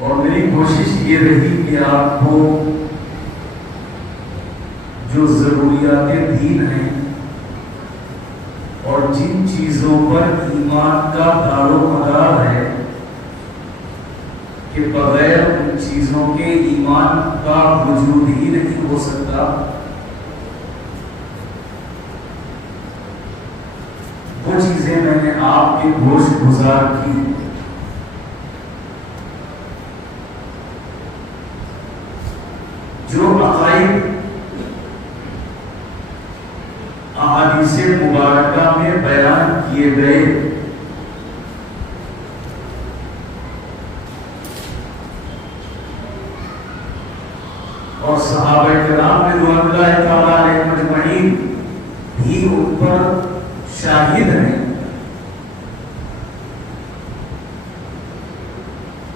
اور میری کوشش یہ رہی کہ آپ کو جو ضروریات دین ہیں اور جن چیزوں پر ایمان کا دار و مدار ہے کہ بغیر ان چیزوں کے ایمان کا وجود ہی نہیں ہو سکتا، وہ چیزیں میں نے آپ کے گوش گزار کی۔ جو عقائد احادیث مبارکہ میں بیان کیے گئے اور صحابہ کرام رضوان اللہ تعالی علیہم اجمعین بھی ان پر شاہد ہیں،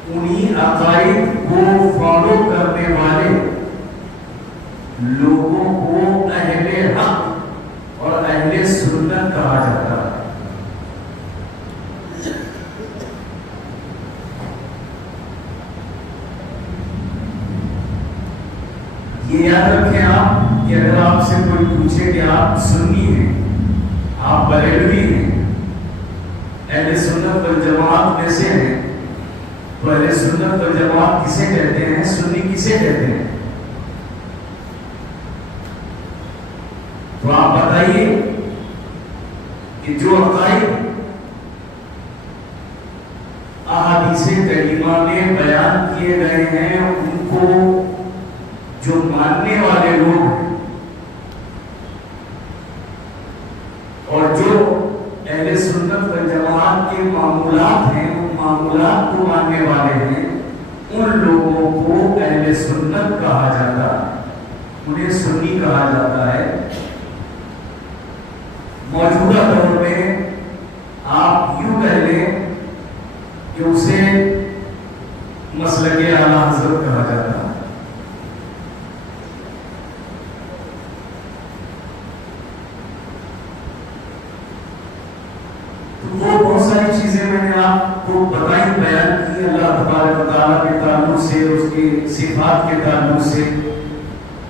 انہی عقائد کو فالو کرنے والے لوگوں کو اہل حق اور اہل سنت کہا جاتا ہے۔ یہ یاد رکھیں آپ کہ اگر آپ سے کوئی پوچھے کہ آپ سنی ہیں، آپ بریلوی ہیں، اہل سنت والجماعت میں سے ہیں، تو اہل سنت والجماعت کسے کہتے ہیں، سنی کسے کہتے ہیں؟ تو آپ بتائیے کہ جو عقائد احادیث کریمہ میں بیان کیے گئے ہیں ان کو جو ماننے والے لوگ ہیں اور جو اہل سنت والجماعت کے معمولات ہیں، ان معمولات کو ماننے والے ہیں، ان لوگوں کو اہل سنت کہا جاتا ہے، انہیں سنی کہا جاتا ہے۔ موجودہ دور میں آپ یوں کہہ لیں کہ اسے مسلک اعلیٰ حضرت کہا جاتا ہے۔ تو وہ بہت ساری چیزیں میں نے آپ کو بتائی، بیان کی اللہ تبارک و تعالیٰ کے تعلق سے، اس کی صفات کے تعلق سے،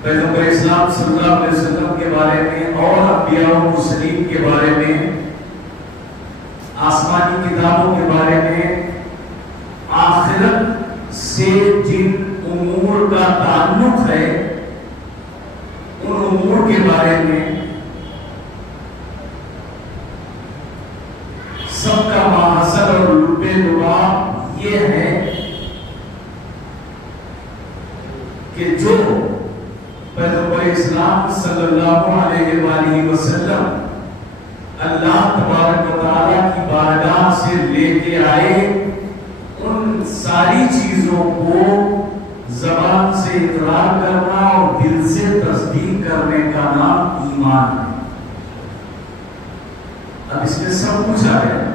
پیغمبر اسلام صلی اللہ علیہ وسلم کے بارے میں اور انبیاء و مرسلین کے بارے میں، آسمانی کتابوں کے بارے میں، آخرت سے جن امور کا تعلق ہے ان امور کے بارے میں، سب کا ماحصل اور لب لباب یہ ہے کہ جو پیغمبر اسلام صلی اللہ علیہ وآلہ وسلم اللہ تبارک و تعالیٰ کی بارگاہ سے لے کے آئے، ان ساری چیزوں کو زبان سے اقرار کرنا اور دل سے تصدیق کرنے کا نام ایمان ہے۔ اب اس میں سب کچھ آ گیا۔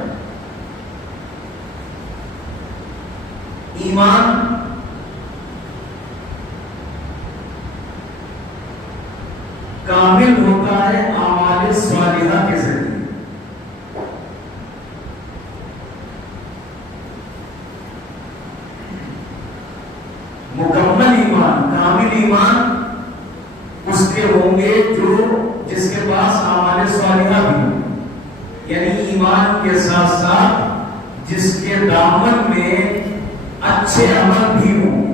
ایمان کامل ہوتا ہے اعمال صالحہ کے ذریعے۔ مکمل ایمان، کامل ایمان اس کے ہوں گے جس کے پاس اعمال صالحہ بھی ہوں، یعنی ایمان کے ساتھ ساتھ جس کے دامن میں اچھے عمل بھی ہوں،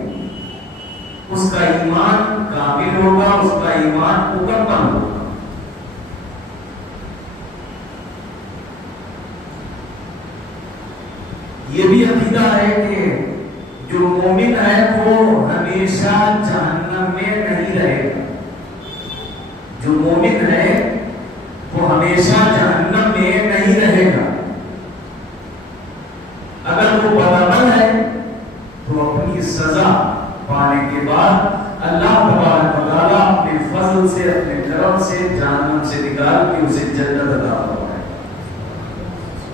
اس کا ایمان کامل ہوگا، اس کا ایمان مکمل ہوگا۔ یہ بھی عقیدہ ہے کہ جو مومن ہے وہ ہمیشہ جہنم میں نہیں رہے گا، جو مومن ہے وہ ہمیشہ جہنم میں نہیں رہے گا۔ اگر وہ بدعمل ہے تو اپنی سزا پانے کے بعد اللہ تبارک و تعالیٰ اپنے فضل سے، اپنے کرم سے جہنم سے نکال کے اسے جنت عطا فرمائے۔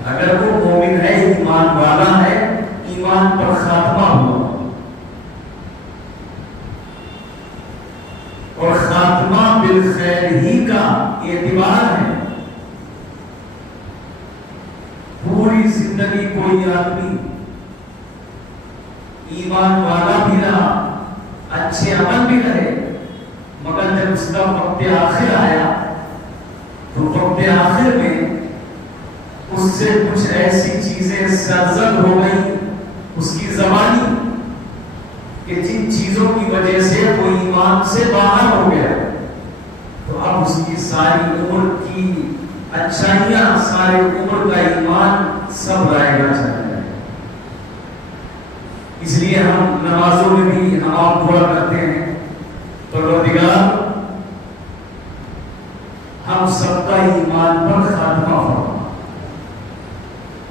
اگر وہ مومن ہے، ایمان والا ہے، ایمان پر خاتمہ ہوا، اور خاتمہ بالخیر ہی کا اعتبار ہے۔ پوری زندگی کوئی آدمی ایمان والا بھی رہا، اچھے عمل بھی رہے، مگر جب اس کا وقت آخر آیا تو وقت آخر میں اس سے کچھ ایسی چیزیں سرزد ہو گئی اس کی زبانی کہ جن چیزوں کی وجہ سے وہ ایمان سے باہر ہو گیا، تو اب اس کی ساری عمر کی اچھائیاں، سارے عمر کا ایمان سب رائے گا چلا جائے۔ اس لیے ہم نمازوں میں بھی ہم آپ دعا کرتے ہیں، پروردگار ہم سب کا ایمان پر خاتمہ ہو،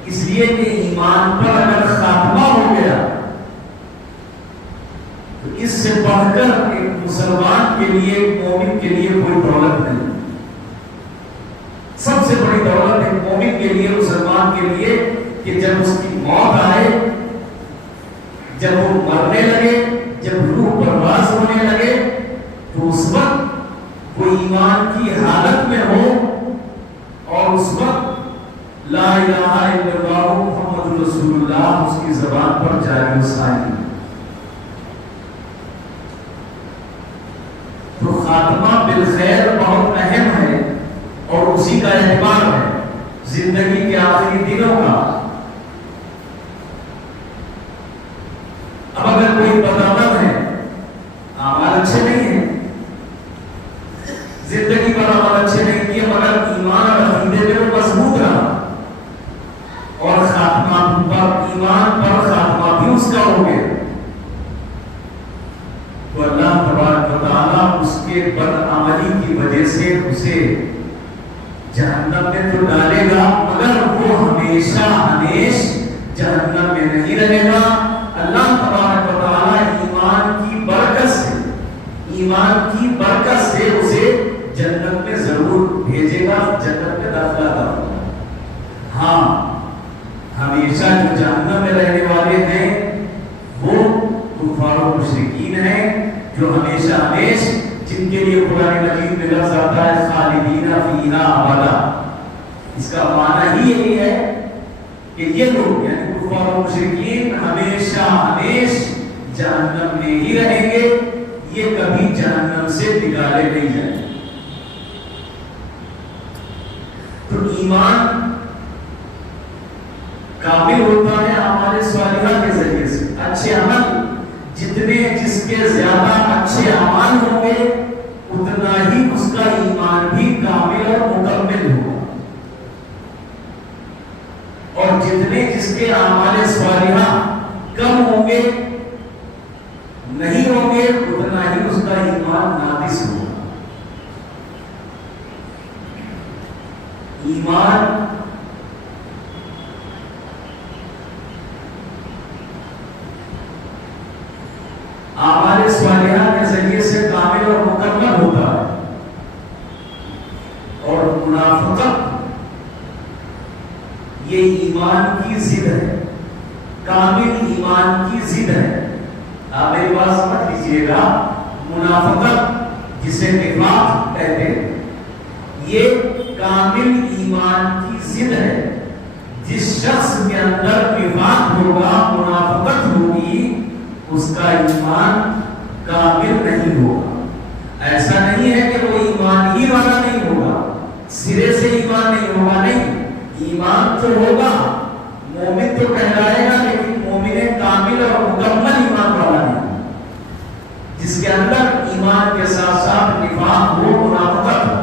اس لیے کہ ایمان پر اگر خاتمہ ہو گیا تو اس سے بڑھ کر ایک مسلمان کے لیے، ایک مومن کے لیے کوئی دولت نہیں۔ سب سے بڑی دولت ایک مومن کے لیے، مسلمان کے لیے، کہ جب اس کی موت آئے، جب وہ مرنے لگے، جب روح پرواز ہونے لگے، تو اس وقت وہ ایمان کی حالت میں ہو اور اس وقت لا الہ الا اللہ محمد رسول اللہ اس کی زبان پر جاری و ساری۔ تو خاتمہ بالخیر بہت اہم ہے اور اسی کا اعتبار ہے زندگی کے آخری دنوں کا۔ اب اگر کوئی بدعمل ہے، اعمال اچھے نہیں ہیں، زندگی پر عمل اچھے نہیں کیے، مگر ایمان اور عقیدے میں وہ مضبوط رہا اور خاتمہ پر، ایمان پر خاتمہ بھی اس کا ہو گیا، تو اللہ تبارک و تعالیٰ اس کے بدعملی کی وجہ سے اسے جہنم میں تو ڈالے گا، مگر وہ ہمیشہ ہمیش جہنم میں نہیں رہے گا۔ اللہ تبارک و تعالیٰ ایمان کی برکت سے اسے جنت میں ضرور بھیجے گا، جنت میں داخلہ کرے گا۔ ہاں، ہمیشہ جو جہنم میں رہنے والے ہیں وہ کفار و مشرکین ہیں، جو ہمیشہ ہمیش، جن کے لیے قرآن مجید میں لفظ آتا ہے خالدین فیہا ابدا، اس کا معنی ہی یہی ہے کہ یہ لوگ یعنی کفار و مشرکین ہمیشہ ہمیش جہنم میں ہی رہیں گے، یہ کبھی جہنم سے نکالے نہیں جائیں گے۔ تو ایمان کامل ہوتا ہے اعمال صالحہ کے ذریعے سے۔ اچھے عمل جتنے، جس کے زیادہ اچھے اعمال ہوں گے اتنا ہی اس کا ایمان بھی کامل اور مکمل ہوگا، اور جتنے جس کے اعمال صالحہ کم ہوں گے، نہیں ہوں گے، اتنا ہی اس کا ایمان ناقص ہوگا۔ ایمان اعمال صالحہ کے ذریعے سے کامل اور مکمل ہوتا ہے، اور منافقت یہ ایمان کی ضد ہے، کامل ایمان کی ضد ہے۔ آپ میری بات سمجھ لیجیے گا، منافقت جسے نفاق کہتے ہیں یہ کامل ایمان کی ضد ہے۔ جس شخص کے اندر نفاق ہوگا، منافقت ہوگی، اس کا ایمان کامل نہیں ہوگا۔ ایسا نہیں ہے کہ وہ ایمان ہی والا نہیں ہوگا، سرے سے ایمان نہیں ہوگا، نہیں، ایمان تو ہوگا، مومن تو کہلائے گا، لیکن مومن کامل اور مکمل ایمان والا نہیں، جس کے اندر ایمان کے ساتھ ساتھ نفاق ہو، منافقت ہو۔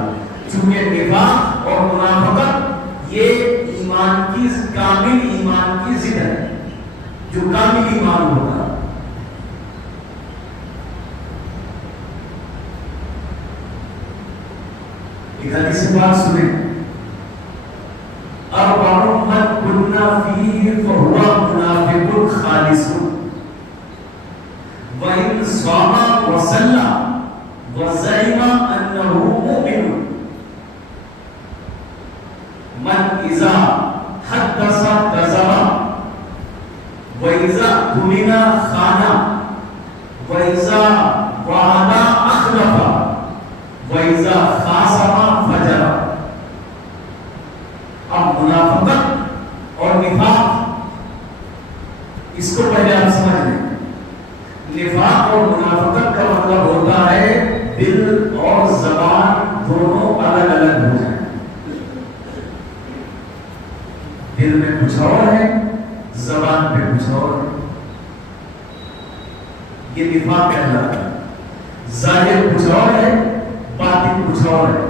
چونکہ نفاق اور منافقت یہ ایمان کی، کامل ایمان کی ضد ہے، جو کامل ایمان ہوگا۔ ایک حدیث سے بات سنیں، اربع من كنا فيه فهو منافق خالص وإن صام وصلى وزعم أنه مؤمن من إذا حدث كذب وإذا اؤتمن خان وإذا وعد أخلف وإذا خاصم فجر۔ اب منافقت اور نفاق اس کو پہلے آپ سمجھ لیں۔ نفاق اور منافقت کا مطلب ہوتا ہے دل اور زبان دونوں الگ الگ ہو جائیں. دل میں کچھ اور ہے، زبان پہ کچھ اور ہے. یہ نفاق کہلاتا ہے. ظاہر کچھ اور ہے، باطن کچھ اور ہے.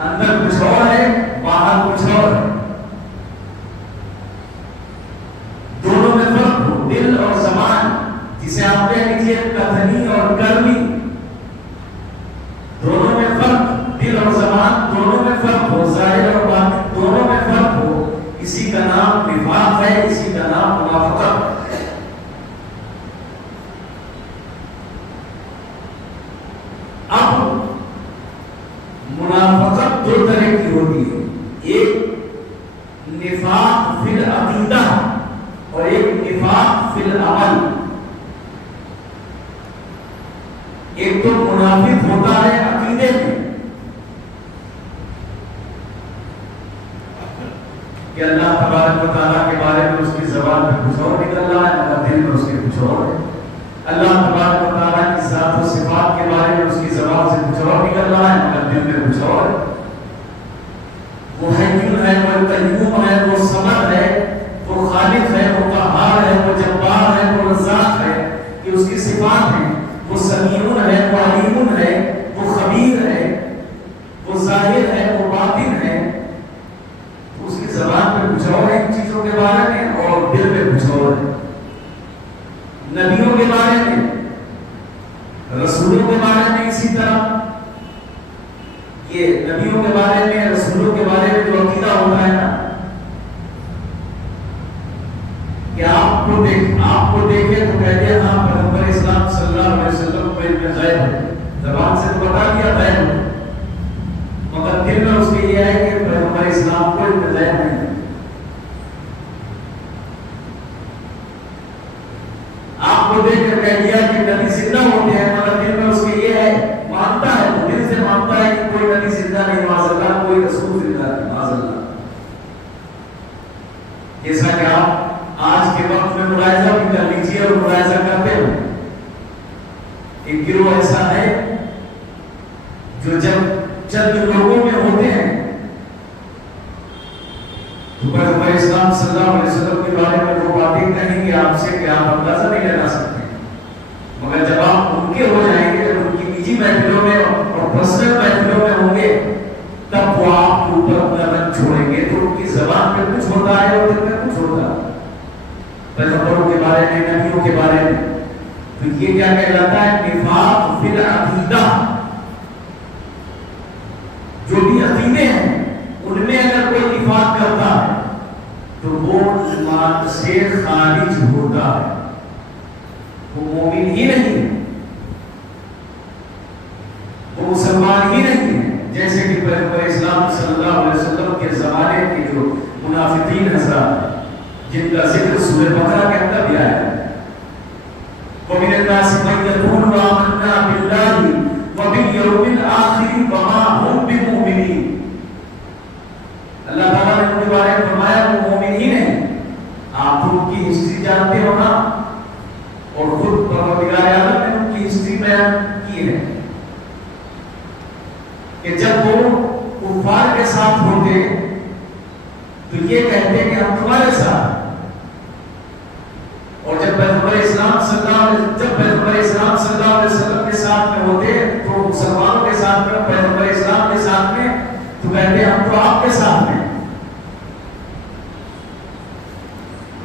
اندر کچھ اور ہے، باہر کچھ اور ہے. دونوں میں فرق ہو. دل اور زبان، جسے آپ کہہ لیجیے کتھنی اور کرنی، دونوں میں فرق. دل اور زبان دونوں میں فرق ہو، ظاہر اور باطن دونوں میں فرق ہو. اسی کا نام نفاق ہے، اسی کا نام منافقت ہے. اب منافقت دو طرح کی ہوتی ہے. ایک نفاق فی العقیدہ اور ایک نفاق فی العمل. ایک تو منافق ہوتا ہے عقیدے میں کہ اللہ تبارک و تعالیٰ کے بارے میں اس کی زبان پہ کچھ اور نکل رہا ہے مگر دل میں اس کے کچھ اور ہے. اللہ تبارک و تعالیٰ کی ذات و صفات کے بارے میں اس کی زبان سے کچھ اور نکل رہا ہے مگر دل میں کچھ اور ہے. وہ حکیم ہے، وہ قیوم ہے، وہ صمد ہے، وہ خالق ہے، وہ قہار ہے، وہ جبار ہے، وہ رزاق ہے. یہ اس کی صفات ہیں. وہ سمیع ہے، وہ علیم ہے، وہ خبیر ہے، وہ ظاہر ہے، وہ باطن ہے. اس کی زبان پہ کچھ اور ہے ان چیزوں کے بارے میں اور دل میں کچھ اور ہے. نبیوں کے بارے میں، رسولوں کے بارے میں اسی طرح. یہ نبیوں کے بارے میں، رسولوں کے بارے میں جو عقیدہ ہوتا ہے نا، کہ آپ کو دیکھے تو کہتے ہیں ہاں پیغمبر اسلام صلی اللہ علیہ وسلم کو علم غیب ہے. زبان سے تو بتا دیا غیب ہے مگر دل میں اس کے یہ ہے کہ پیغمبر اسلام کو علم غیب نہیں ہے. آپ کو دیکھ کر کہہ دیا کہ نبی زندہ ہوتے ہیں مگر دل میں اس کے یہ ہے، مانتا ہے، وہ دل سے مانتا ہے کہ کوئی نبی زندہ نہیں، معاذ اللہ، کوئی رسول زندہ نہیں، معاذ اللہ. جیسا کہ آپ آج کے وقت میں ملاحظہ بھی کر لیجیے اور ملاحظہ کرتے ہو. ایک گروہ ایسا ہے جو جب چند لوگوں میں ہوتے ہیں تو پیغمبر اسلام صلی اللہ علیہ وسلم کے بارے میں وہ باتیں کہیں گے آپ سے کہ آپ اندازہ نہیں لگا سکتے. مگر جب آپ ان کے ہو جائیں گے، جب ان کی نجی محفلوں میں اور پرسنل محفلوں میں ہوں گے، تب وہ آپ کے اوپر اپنا رنگ چھوڑیں گے. تو ان کی زبان پہ کچھ ہوتا ہے اور دل میں کچھ ہوتا ہے. پیغمبروں کے بارے میں، نبیوں کے بارے میں. تو یہ کیا کہلاتا ہے؟ نفاق فی العقیدہ. جو بھی عقیدے ہیں ان میں اگر کوئی نفاق کرتا ہے تو وہ ایمان سے خارج ہوتا ہے، وہ مومن ہی نہیں ہے، وہ مسلمان ہی نہیں ہے. جیسے کہ پیغمبر اسلام صلی اللہ علیہ وسلم کے زمانے کے جو منافقین حضرات جن کا ذکر سورہ بقرہ کے اندر بھی آیا ہے، وَمِنَ النَّاسِ مَن يَقُولُ آمَنَّا بِاللَّهِ وَبِالْيَوْمِ الْآخِرِ وَمَا هُمْ بِمُؤْمِنِينَ. اللہ تعالیٰ نے ان کے بارے میں فرمایا وہ مومن ہی نہیں. آپ ان کی ہسٹری جانتے ہو نا، اور خود پروردگار عالم نے ان کی ہسٹری بیان کی ہے کہ جب وہ کفار کے ساتھ ہوتے تو یہ کہتے کہ ہم تمہارے ساتھ، اور جب پیغمبر اسلام صلی اللہ علیہ وسلم کے ساتھ میں ہوتے تو مسلمانوں کے ساتھ میں، پیغمبر اسلام کے ساتھ میں، تو کہتے ہم تو آپ کے ساتھ ہیں.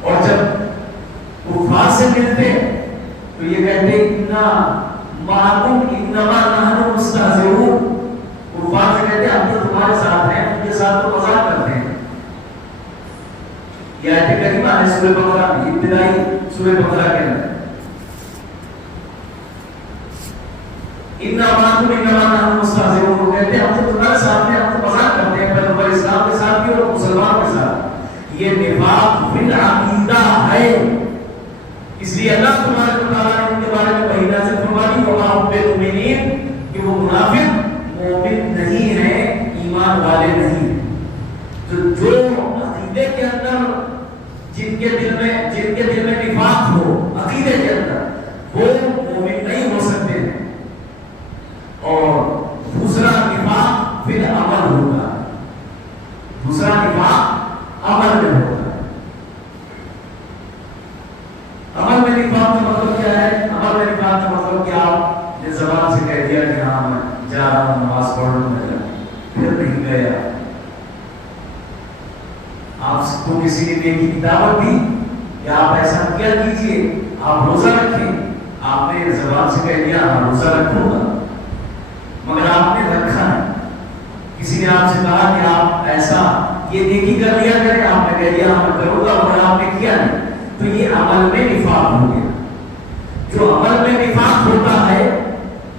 اور جب کفار سے ملتے تو یہ کہتے معکم انما نحن مستہزئون. کفار سے کہتے ہم تو تمہارے ساتھ ہیں، ان کے ساتھ تو مذاق کرتے ہیں. یہ آیت کریمہ ہے سورہ بقرہ میں، ابتدائی سورہ بقرہ کے اندر. انما نحن مستہزئون، کہتے ہیں ہم تو تمہارے ساتھ ہیں، ہم تو مذاق کرتے ہیں پیغمبر اسلام کے ساتھ بھی اور مسلمان کے ساتھ. یہ نفاق فی العقیدہ ہے. اس لیے اللہ تبارک و تعالیٰ نے ان کے بارے میں وحی نازل فرمائی وَمَا هُمْ بِمُؤْمِنِينَ کہ وہ منافق مومن نہیں ہیں، ایمان والے نہیں ہیں. تو جو عقیدے کے اندر جن کے دل میں نفاق ہو عقیدے کے اندر، وہ نفاق کا مطلب کیا ہے؟ عمل میں نفاق کا مطلب کیا؟ آپ نے زبان سے کہہ دیا کہ ہاں میں جا رہا ہوں نماز پڑھوں گا، پھر نہیں گیا. آپ کو کسی نے نیکی کی دعوت دی کہ آپ ایسا کیا کیجیے، آپ روزہ رکھیں، آپ نے زبان سے کہہ دیا ہاں روزہ رکھوں گا، مگر آپ نے رکھا ہے. کسی نے آپ سے کہا کہ آپ ایسا یہ نیکی کر لیا کریں، آپ نے کہہ دیا ہاں میں کروں گا، مگر آپ نے کیا نہیں. تو یہ عمل میں نفاق ہو گیا. جو عمل میں نفاق ہوتا ہے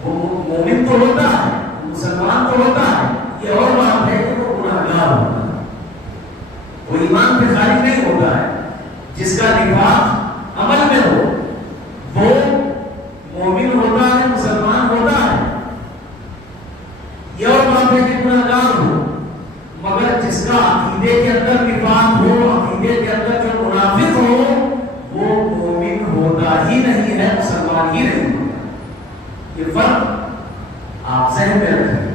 وہ مومن تو ہوتا ہے، مسلمان تو ہوتا ہے، یہ اور بات ہے کہ وہ گناہگار ہوتا ہے، وہ ایمان پہ خارج نہیں ہوتا ہے. جس کا نفاق عمل میں ہو وہ مومن ہوتا ہے، مسلمان ہوتا ہے، یہ اور بات ہے کہ گناہگار ہو. مگر جس کا عقیدے کے اندر نفاق ہو، عقیدے کے اندر جو منافق ہو، وہ مومن ہوتا ہی نہیں ہے، مسلمان ہی نہیں ہوتا. یہ فرق آپ ذہن میں رکھیں.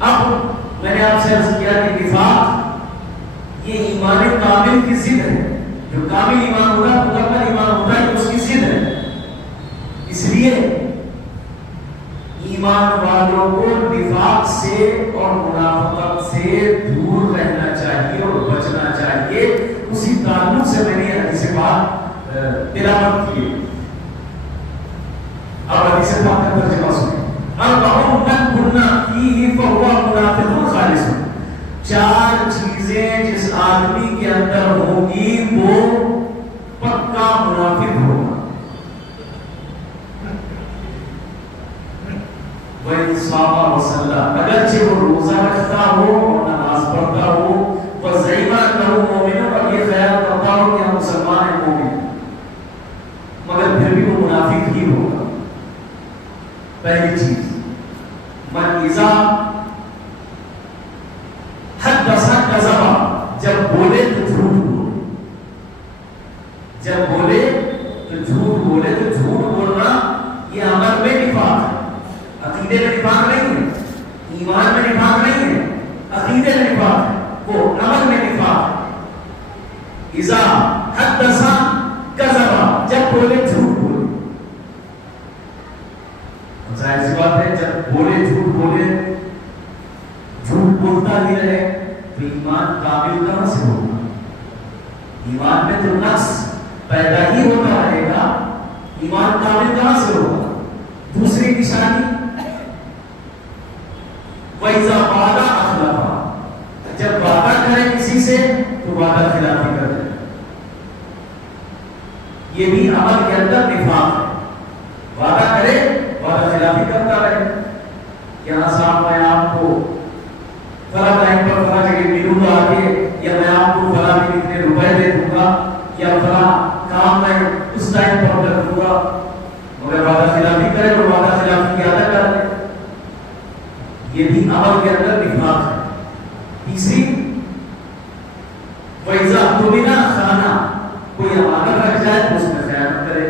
اب میں نے آپ سے عرض کیا کہ نفاق یہ ایمان کامل کی ضد ہے. جو کامل ایمان ہوتا ہے، مکمل ایمان ہوتا ہے، اس کی ضد ہے. اس لیے ایمان والوں کو نفاق سے اور منافقت سے دور رہنا چاہیے اور بچنا چاہیے. اسی تعلق سے میں نے حدیث پاک تلاوت کی. اب حدیث پاک کا ترجمہ سنیں. اربع من كنا فيه فهو منافق خالص. چار چیزیں جس آدمی کے اندر ہوگی وہ پکا منافق ہوگا. وَإِنْ صَامَ وَصَلَّى، اگرچہ وہ روزہ رکھتا ہو اور نماز پڑھتا ہو، وَزَعِمَ أَنَّهُ مُؤْمِنٌ، اور یہ خیال کرتا ہو کہ ہم مسلمان ہیں، مومن، مگر پھر بھی وہ منافق ہی ہوگا. پہلی چیز من اذا حدث كذب، جب بولے تو جھوٹ بولے، جب بولے تو جھوٹ بولے. تو جھوٹ بولنا یہ عمل میں نفاق ہے، عقیدے میں نفاق نہیں ہے، ایمان میں نفاق نہیں ہے، عقیدے میں نفاق ہے، وہ عمل میں نفاق ہے. اذا حدث كذب، جب بولے جھوٹ بولے. ظاہر سی بات ہے جب بولے جھوٹ بولے، جھوٹ بولتا ہی رہے تو ایمان کامل کہاں سے ہوگا؟ ایمان میں تو نقص پیدا ہی ہوتا رہے گا، ایمان کامل کہاں سے ہوگا؟ دوسری نشانی وَإِذَا وَعَدَ أَخْلَفَ، جب وعدہ کرے کسی سے تو وعدہ خلافی کرے. یہ بھی عمل کے اندر نفاق ہے. وعدہ کرے وعدہ خلافی کرتا رہے. یہاں صاحب میں آپ کو فلاں ٹائم پر فلاں جگہ ملوں گا آگے، یا میں آپ کو فلاں کے اتنے روپے دے دوں گا، یا فلاں کام میں اس ٹائم پر کر دوں گا، مگر وعدہ خلافی کرے اور وعدہ خلافی کی عادت کر لے. یہ بھی عمل کے اندر نفاق ہے. تیسری وَإِذَا اؤْتُمِنَ خَانَ، کوئی امانت رکھ جائے تو اس میں خیانت کرے.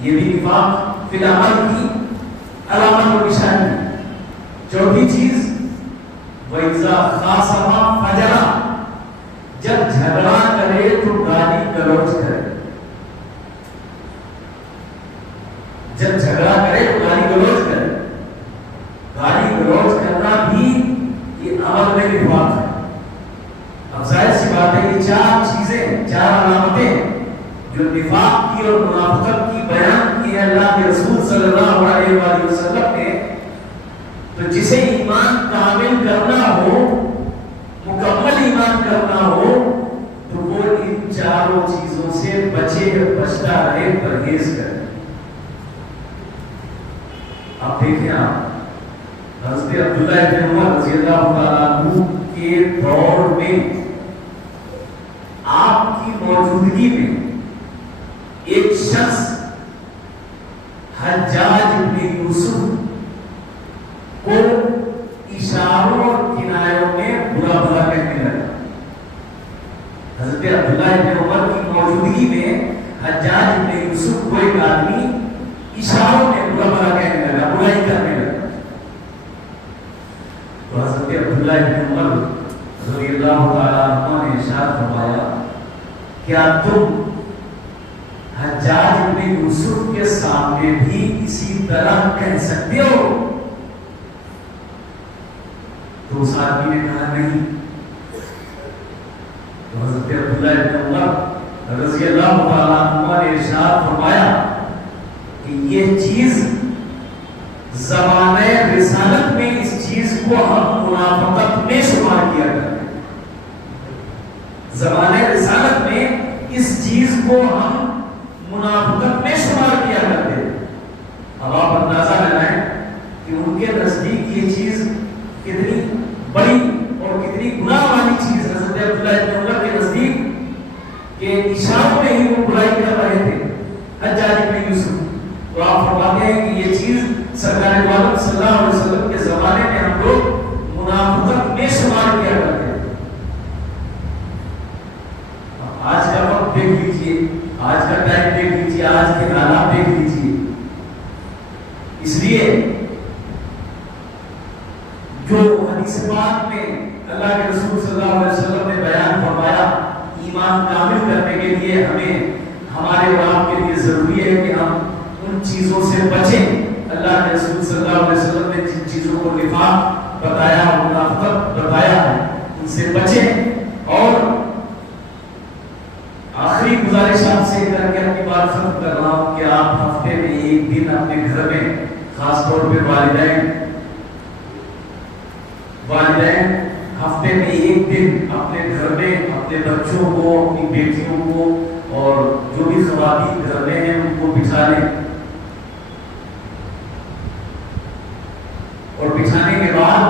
یہ بھی نفاق فی العمل کی علامت و نشانی. چوتھی چیز وَإِذَا خَاصَمَ فَجَرَ، جب جھگڑا کرے تو گالی گلوچ کرے. جب جھگڑا کرے تو گالی گلوچ کرے. گالی گلوچ کرنا بھی یہ عمل میں نفاق ہے. اب ظاہر سی بات ہے یہ چار چیزیں، چار علامتیں جو نفاق کی اور منافقت کی بیان کی ہے اللہ کے رسول صلی اللہ علیہ وآلہ وسلم نے. تو جسے ایمان کامل کرنا ہو، مکمل ایمان کرنا ہو، تو وہ ان چاروں چیزوں سے بچے، بچتا رہے، پرہیز کرے. آپ دیکھیں، آپ حضرت عبداللہ بن عمر رضی اللہ تعالیٰ عنہ کے دور میں آپ کی موجودگی میں ایک شخص حجاج بن یوسف کو اشاروں اور کنایوں میں برا بھلا کہنے لگا. حضرت عبداللہ بن عمر کی موجودگی میں حجاج بن یوسف کو ایک آدمی اشاروں میں برا بھلا کہنے لگا، برائی کرنے لگا. تو حضرت عبداللہ بن عمر رضی اللہ تعالیٰ عنہ نے ارشاد فرمایا کہ کیا تم حجاج ابن یوسف کے سامنے بھی اسی طرح کہہ سکتے ہو؟ تو اس آدمی نے کہا نہیں. تو حضرت عبداللہ ابن عمر رضی اللہ تعالیٰ عنہ نے ارشاد فرمایا کہ یہ چیز زمانہ رسالت میں اس چیز کو ہم منافقت میں شمار کیا کرتے ہیں. زمانہ رسالت میں اس چیز کو ہم منافقت میں شمار کیا کرتے ہیں. اب آپ اندازہ لگائیں کہ ان کے نزدیک یہ چیز کتنی بڑی اور کتنی گناہ والی چیز. حضرت عبداللہ ابن عمر کے نزدیک کہ اشاروں میں ہی وہ برائی کر رہے تھے حجاج ابن یوسف. تو آپ فرماتے ہیں کہ یہ چیز سرکار دو عالم صلی اللہ علیہ وسلم کے زمانے میں ہم لوگ منافقت میں شمار کیا کرتے ہیں. آج کا وقت دیکھ لیجیے, آج کا ٹائم دیکھ لیجیے, آج کے حالات دیکھ لیجیے. اس لیے جو حدیث پاک میں اللہ کے رسول صلی اللہ علیہ وسلم نے بیان فرمایا, ایمان کامل کرنے کے لیے ہمیں ہمارے اور آپ کے لیے ضروری ہے کہ ہم ان چیزوں سے بچیں. اللہ کے رسول صلی اللہ علیہ وسلم نے جن چیزوں کو نفاق بتایا, منافقت بتایا, ان سے بچیں. اور آخری گزارش آپ سے کر کے اپنی بات ختم کر رہا ہوں کہ آپ ہفتے میں ایک دن اپنے گھر میں, خاص طور پہ والدین ہفتے میں ایک دن اپنے گھر میں اپنے بچوں کو, اپنی بیٹیوں کو اور جو بھی خواتین گھر میں ہیں ان کو بٹھا لیں. اور بٹھانے کے بعد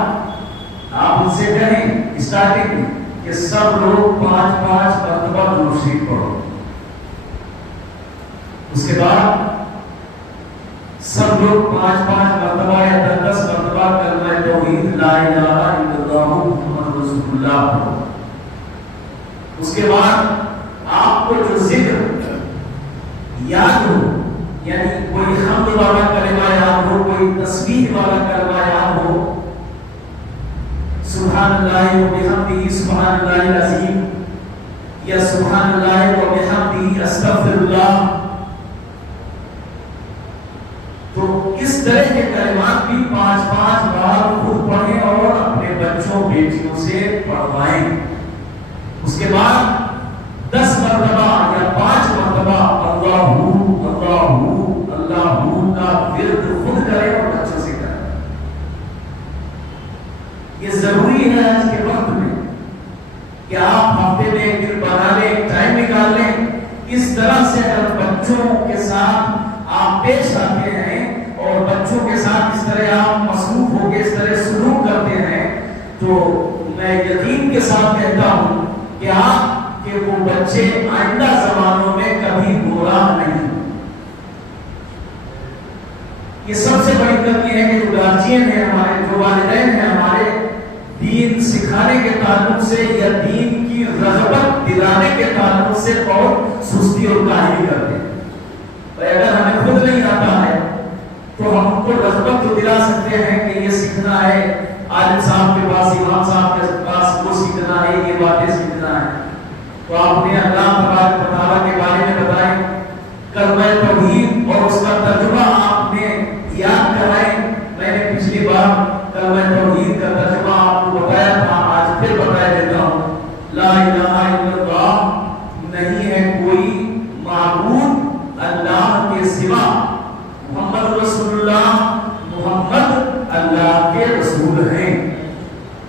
آپ ان سے کہیں اسٹارٹنگ میں کہ سب لوگ 5-5 مرتبہ درود شریف پڑھو. اس کے بعد سب لوگ 5-5 مرتبہ یا 10 مرتبہ کلمہ توحید لا الہ الا اللہ محمد رسول اللہ پڑھو. اس کے بعد آپ کو جو ذکر یاد ہو, یعنی کوئی حمد والا کلمہ یاد ہو, کوئی تسبیح والا کلمہ یاد ہو, سبحان اللہ و بحمدہ سبحان اللہ العظیم یا سبحان اللہ و بحمدہ استغفر اللہ, تو اس طرح کے کلمات بھی 5-5 بار خود پڑھیں اور اپنے بچوں بیٹیوں سے پڑھوائیں. اس کے بعد 10 مرتبہ یا 5 مرتبہ اللہ کا ورد خود کریں اور بچوں سے کریں. یہ ضروری ہے آج کے وقت میں کہ آپ ہفتے میں ایک دن بنا لیں, ایک ٹائم نکال لیں. اس طرح سے اگر بچوں کے ساتھ آپ پیش آتے ہیں اور بچوں کے ساتھ اس طرح آپ مصروف ہو کے اس طرح سلوک کرتے ہیں, تو میں یقین کے ساتھ کہتا ہوں کہ آپ کہ وہ بچے آئندہ زمانوں میں کبھی گمراہ نہیں. یہ سب سے بڑی کمی ہے کہ جو گارجین ہیں ہمارے, جو والدین ہیں ہمارے, دین سکھانے کے تعلق سے یا دین کی رغبت دلانے کے تعلق سے بہت سستی اور کاہلی کرتے ہیں. اگر ہمیں خود نہیں آتا ہے تو ہم کو رغبت تو دلا سکتے ہیں کہ یہ سیکھنا ہے, عالم صاحب کے پاس, امام صاحب کے پاس وہ سیکھنا ہے, یہ باتیں سیکھنا ہے. تو آپ نے اللہ تبارک و تعالیٰ کے بارے میں بتائیں, کلمہ توحید اور اس کا ترجمہ آپ نے یاد کرائیں. میں نے پچھلی بار کلمہ توحید کا ترجمہ آپ کو بتایا تھا, آج پھر بتا دیتا ہوں. لا الہ الا اللہ, نہیں ہے کوئی معبود اللہ کے سوا, محمد رسول اللہ, محمد اللہ کے رسول ہیں.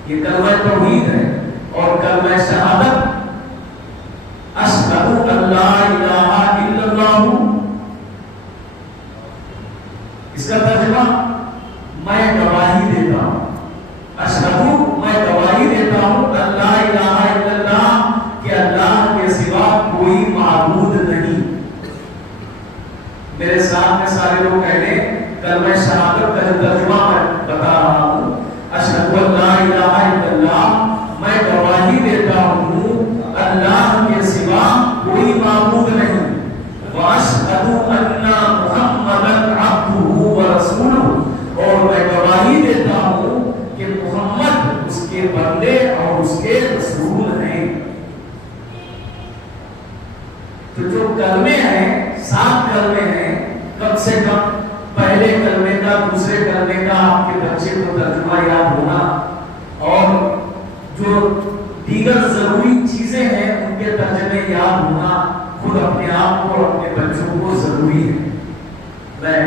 یہ کلمہ توحید ہے. اور کلمہ شہادت اشہد ان لا الہ الا اللہ, اس کا ترجمہ میں گواہی دیتا ہوں. اشہد, میں گواہی دیتا ہوں, لا الہ الا اللہ, کہ اللہ کے سوا کوئی معبود نہیں. میرے سامنے سارے لوگ کہہ لیں کلمہ شہادت کا ترجمہ میں بتا رہا ہوں. اشہد ان لا الہ الا اللہ, میں گواہی دیتا ہوں اللہ کے سوا کوئی معبود نہیں. واشہد ان محمدا عبدہ ورسولہ, اور میں گواہی دیتا ہوں کہ محمد اس کے بندے اور اس کے رسول ہیں. کلمے ہیں 7 کلمے ہیں، کم سے کم پہلے کلمے کا دوسرے کلمے کا آپ کے بچے کو ترجمہ یاد ہونا، اور جو دیگر ضروری چیزیں ہیں ان کے ترجمے یاد ہونا خود اپنے آپ کو اور اپنے بچوں کو ضروری ہے۔ میں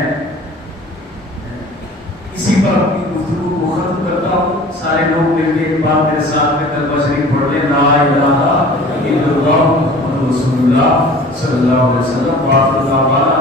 اسی پر اپنی گفتگو کو ختم کرتا ہوں۔ سارے لوگ مل کے ایک بار میرے ساتھ میں کلمہ شریف پڑھ لیں، لا الہ الا اللہ محمد رسول اللہ صلی اللہ علیہ وسلم۔